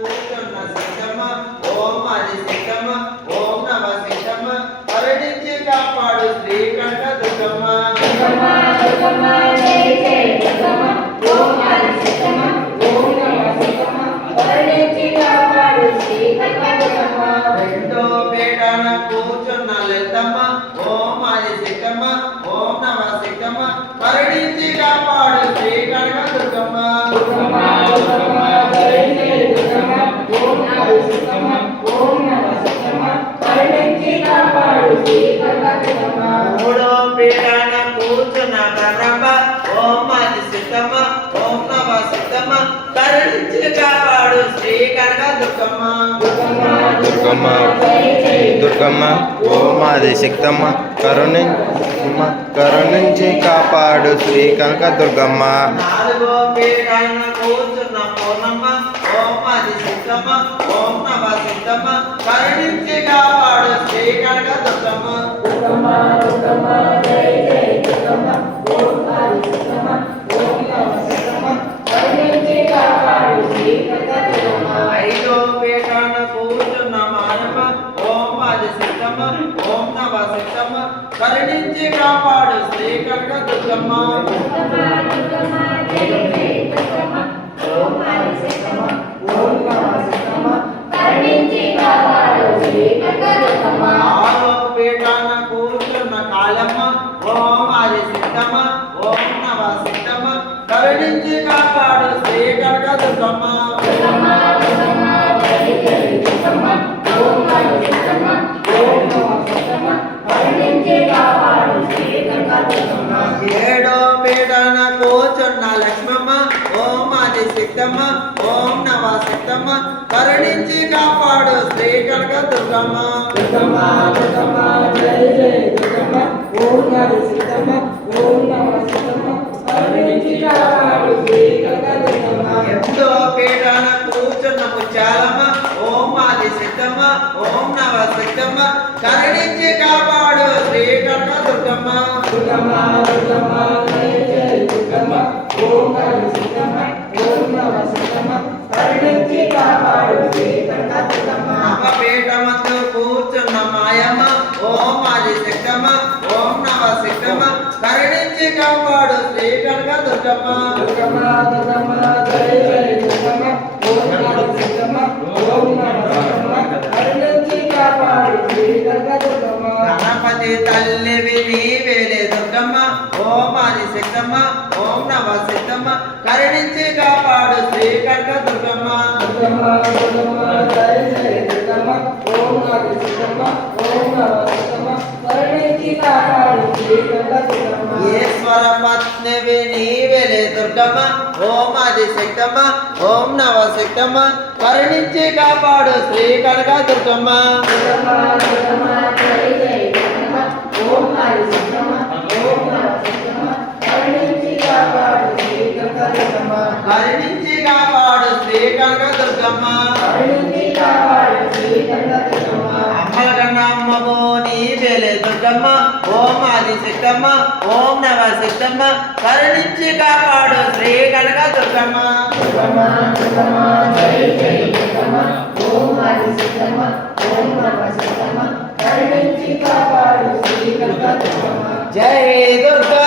కూర్చున్న సిద్ధమ్మ ఓం ఆది సిద్ధమ్మ ఓం నమ సిద్ధమ్మ కరుణించి కాపాడు శ్రీకంఠ దుర్గమ్మ దుర్గమ్మ దుర్గమ్మ జై జై దుర్గమ్మ ఓం ఆది సిద్ధమ్మ ఓం నమ సిద్ధమ్మ కరుణించి కాపాడు శ్రీకంఠ దుర్గమ్మ రెండో పీఠాన కూర్చున్న లలితమ్మ ఓం ఆది సిద్ధమ్మ ఓం నమ సిద్ధమ్మ కరుణించి కాపాడు శ్రీకంఠ దుర్గమ్మ దుర్గమ్మ దుర్గమ్మ జై జై దుర్గమ్మ ఓం ఆది సిద్ధమ్మ ఓం నమ సిద్ధమ్మ కరుణించి కాపాడు శ్రీకంఠ దుర్గమ్మ మూడో పీఠాన కూర్చున్న కర్రమ్మ ఓం ఆది సిద్ధమ్మ ఓం నమ సిద్ధమ్మ కరుణించి కాపాడు శ్రీకంఠ దుర్గమ్మ దుర్గమ్మ దుర్గమ్మ జై జై దుర్గమ్మ ఓం ఆది సిద్ధమ్మ కరుణించి కాపాడు శ్రీకంఠ దుర్గమ్మ నాలుగో పీఠాన కూర్చున్న పూర్ణమ్మ ఓం ఆది సిద్ధమ్మ ఓం నమ సిద్ధమ్మ కరుణించి కాపాడు శ్రీకంఠ దుర్గమ్మ దుర్గమ్మ దుర్గమ్మ జై జై దుర్గమ్మ ఓం ఆది సిద్ధమ్మ ఓం నమ సిద్ధమ్మ కరుణించి కాపాడు శ్రీకంఠ దుర్గమ్మ ఐదో పీఠాన కూర్చున్న మాయమ్మ ఓం ఆది సిద్ధమ్మ ఓం నమ సిద్ధమ్మ కరుణించి కాపాడు శ్రీకంఠ దుర్గమ్మ దుర్గమ్మ దుర్గమ్మ జై జై దుర్గమ్మ ఓం ఆది సిద్ధమ్మ ఓం నమ సిద్ధమ్మ కరుణించి కాపాడు శ్రీకంఠ దుర్గమ్మ ఆరో పీఠాన కూర్చున్న కాళమ్మ ఓం ఆది సిద్ధమ్మ ఓం నమ సిద్ధమ్మ కరుణించి కాపాడు శ్రీకంఠ దుర్గమ్మ దుర్గమ్మ దుర్గమ్మ జై జై దుర్గమ్మ ఓం ఆది సిద్ధమ్మ ఓం నమ సిద్ధమ్మ కరుణించి కాపాడు శ్రీకంఠ దుర్గమ్మ ఏడో పీఠాన కూర్చున్న లక్ష్మమ్మ ఓం ఆది సిద్ధమ్మ ఓం నమ సిద్ధమ్మ కరుణించి కాపాడు శ్రీకంఠ దుర్గమ్మ దుర్గమ్మ దుర్గమ్మ జై జై దుర్గమ్మ ఓం ఆది సిద్ధమ్మ ఓం నమ సిద్ధమ్మ కరుణించి కాపాడు శ్రీకంఠ దుర్గమ్మ ఎనిమిదో పీఠాన కూర్చున్న ముత్యాలమ్మ ఓం ఆది సిద్ధమ్మ ఓం నమ సిద్ధమ్మ కరుణించి కాపాడు శ్రీకంఠ దుర్గమ్మ దుర్గమ్మ దుర్గమ్మ జై జై దుర్గమ్మ ఓం ఆది సిద్ధమ్మ ఓం నమ సిద్ధమ్మ కరుణించి కాపాడు శ్రీకంఠ దుర్గమ్మ నవపీఠమందు కూర్చున్న మాయమ్మ ఓం ఆది సిద్ధమ్మ ఓం నమ సిద్ధమ్మ కరుణించి కాపాడు శ్రీకంఠ దుర్గమ్మ దుర్గమ్మ దుర్గమ్మ జై జై దుర్గమ్మ ఓం ఆది సిద్ధమ్మ ఓం నమ సిద్ధమ్మ కరుణించి కాపాడు శ్రీకంఠ దుర్గమ్మ గణపతి తల్లివి నీవేలే దుర్గమ్మ ఓం ఆది సిద్ధమ్మ ఓం నమ సిద్ధమ్మ కరుణించి కాపాడు శ్రీకంఠ దుర్గమ్మ దుర్గమ్మ దుర్గమ్మ జై జై దుర్గమ్మ ఓం ఆది సిద్ధమ్మ ఓం నమ సిద్ధమ్మ కరుణించి కాపాడు శ్రీకంఠ దుర్గమ్మ ఈశ్వర పత్నివి నీవేలే దుర్గమ్మ ఓం ఆది సిద్ధమ్మ ఓం నమ సిద్ధమ్మ కరుణించి కాపాడు శ్రీకంఠ దుర్గమ్మ దుర్గమ్మ దుర్గమ్మ జై జై దుర్గమ్మ ఓం ఆది సిద్ధమ్మ ఓం నమ సిద్ధమ్మ కరుణించి కాపాడు శ్రీకంఠ దుర్గమ్మ కరుణించి కాపాడు శ్రీకంఠ దుర్గమ్మ కరుణించి కాపాడు శ్రీకంఠ దుర్గమ్మ అమ్మలకన్నా అమ్మవో నీవేలే దుర్గమ్మ ఓం ఆది సిద్ధమ్మ ఓం నమ సిద్ధమ్మ కరుణించి కాపాడు శ్రీకంఠ దుర్గమ్మ దుర్గమ్మ దుర్గమ్మ జై జై దుర్గమ్మ ఓం ఆది సిద్ధమ్మ ఓం నమ సిద్ధమ్మ కరుణించి కాపాడు శ్రీకంఠ దుర్గమ్మ జై దుర్గా